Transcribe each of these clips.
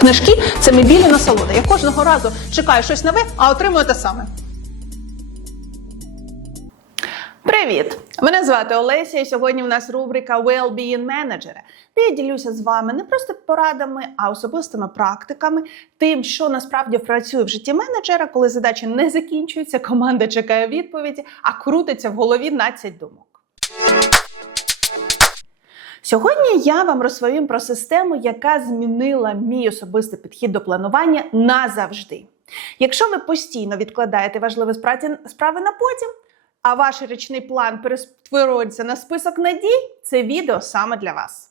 Книжки це мебільна насолода. Я кожного разу чекаю щось нове, а отримую те саме. Привіт! Мене звати Олеся, і сьогодні в нас рубрика Well-being Manager, де я ділюся з вами не просто порадами, а особистими практиками, тим, що насправді працює в житті менеджера, коли задача не закінчується, команда чекає відповіді, а крутиться в голові 12 думок. Сьогодні я вам розповім про систему, яка змінила мій особистий підхід до планування назавжди. Якщо ви постійно відкладаєте важливі справи на потім, а ваш річний план перетворюється на список надій, це відео саме для вас.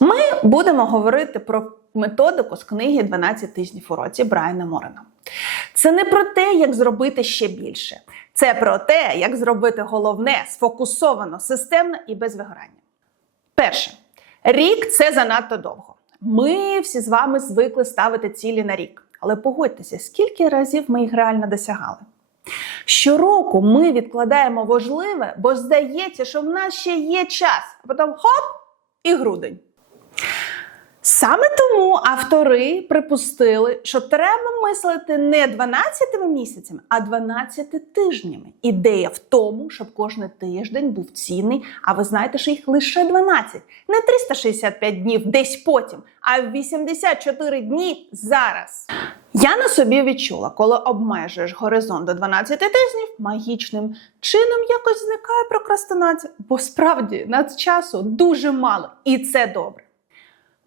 Ми будемо говорити про методику з книги «12 тижнів у році Брайана Морена. Це не про те, як зробити ще більше. Це про те, як зробити головне сфокусовано, системно і без вигорання. Перше, рік це занадто довго. Ми всі з вами звикли ставити цілі на рік. Але погодьтеся, скільки разів ми їх реально досягали. Щороку ми відкладаємо важливе, бо здається, що в нас ще є час, а потім хоп і грудень. Саме тому автори припустили, що треба мислити не 12 місяцями, а 12 тижнями. Ідея в тому, щоб кожен тиждень був цінний, а ви знаєте, що їх лише 12. Не 365 днів десь потім, а 84 дні зараз. Я на собі відчула, коли обмежуєш горизонт до 12 тижнів, магічним чином якось зникає прокрастинація, бо справді над часу дуже мало, і це добре.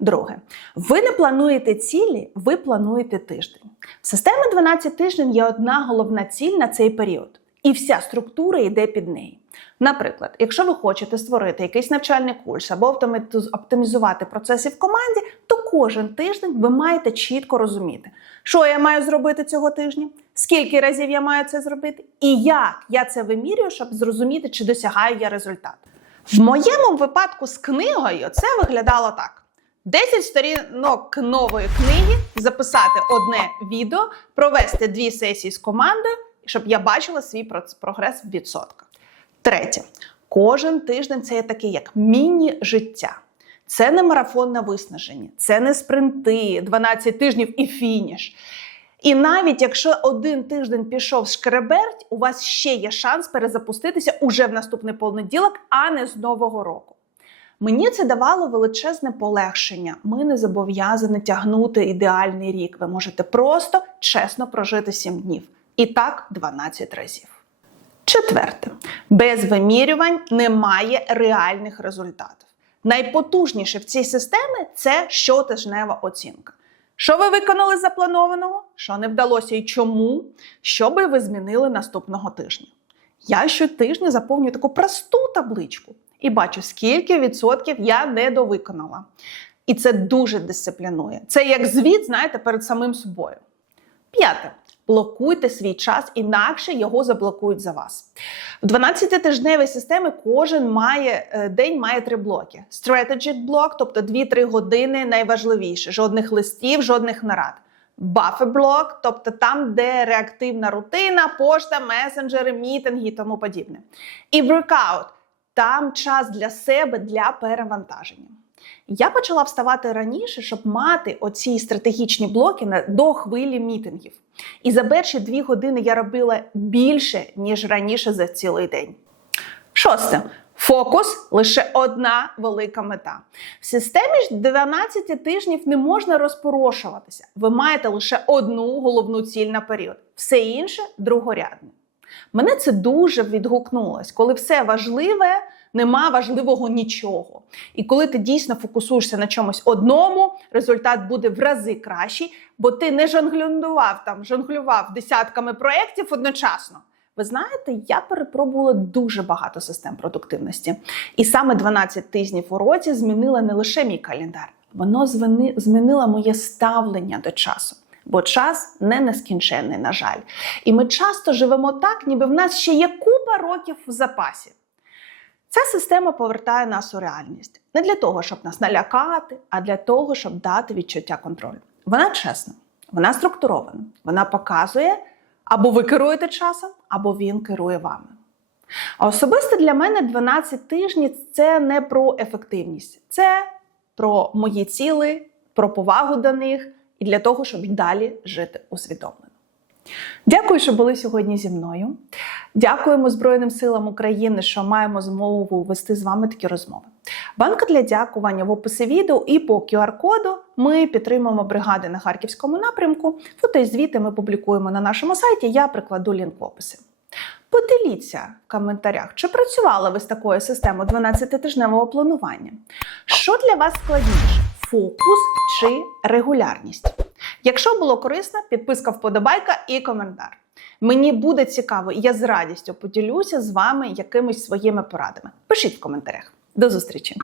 Друге, ви не плануєте цілі, ви плануєте тиждень. В системі 12 тижнів є одна головна ціль на цей період, і вся структура йде під неї. Наприклад, якщо ви хочете створити якийсь навчальний курс або оптимізувати процеси в команді, то кожен тиждень ви маєте чітко розуміти, що я маю зробити цього тижня, скільки разів я маю це зробити, і як я це вимірюю, щоб зрозуміти, чи досягаю я результат. В моєму випадку з книгою це виглядало так. 10 сторінок нової книги, записати одне відео, провести дві сесії з командою, щоб я бачила свій прогрес в відсотках. Третє. Кожен тиждень це є таке, як міні-життя. Це не марафон на виснаження, це не спринти, 12 тижнів і фініш. І навіть якщо один тиждень пішов шкреберть, у вас ще є шанс перезапуститися уже в наступний понеділок, а не з нового року. Мені це давало величезне полегшення. Ми не зобов'язані тягнути ідеальний рік. Ви можете просто чесно прожити 7 днів. І так 12 разів. Четверте, без вимірювань немає реальних результатів. Найпотужніше в цій системі це щотижнева оцінка. Що ви виконали запланованого, що не вдалося і чому, що би ви змінили наступного тижня. Я щотижня заповнюю таку просту табличку і бачу, скільки відсотків я недовиконала. І це дуже дисциплінує. Це як звіт, знаєте, перед самим собою. П'яте. Блокуйте свій час, інакше його заблокують за вас. В 12-тижневій системі кожен має, е, день має три блоки: Strategic блок, тобто 2-3 години найважливіше, жодних листів, жодних нарад. Buffer блок, тобто там, де реактивна рутина, пошта, месенджери, мітинги і тому подібне. І workout – там час для себе для перевантаження. Я почала вставати раніше, щоб мати оці стратегічні блоки до хвилі мітингів. І за перші дві години я робила більше, ніж раніше за цілий день. Шосте. Фокус лише одна велика мета. В системі ж 12 тижнів не можна розпорошуватися. Ви маєте лише одну головну ціль на період, все інше другорядне. Мене це дуже відгукнулось, коли все важливе, нема важливого нічого. І коли ти дійсно фокусуєшся на чомусь одному, результат буде в рази кращий, бо ти не жонглював там, жонглював десятками проєктів одночасно. Ви знаєте, я перепробувала дуже багато систем продуктивності. І саме 12 тижнів у році змінила не лише мій календар, воно змінило моє ставлення до часу. Бо час не нескінченний, на жаль. І ми часто живемо так, ніби в нас ще є купа років в запасі. Ця система повертає нас у реальність не для того, щоб нас налякати, а для того, щоб дати відчуття контролю. Вона чесна, вона структурована, вона показує, або ви керуєте часом, або він керує вами. А особисто для мене 12 тижнів це не про ефективність, це про мої ціли, про повагу до них і для того, щоб далі жити усвідомлено. Дякую, що були сьогодні зі мною. Дякуємо Збройним силам України, що маємо змогу вести з вами такі розмови. Банка для дякування в описі відео і по QR-коду ми підтримуємо бригади на харківському напрямку. Фото і звіти ми публікуємо на нашому сайті. Я прикладу лінк в описі. Поділіться в коментарях, чи працювали ви з такою системою 12-тижневого планування. Що для вас складніше фокус чи регулярність? Якщо було корисно, підписка, вподобайка і коментар. Мені буде цікаво, і я з радістю поділюся з вами якимись своїми порадами. Пишіть в коментарях. До зустрічі!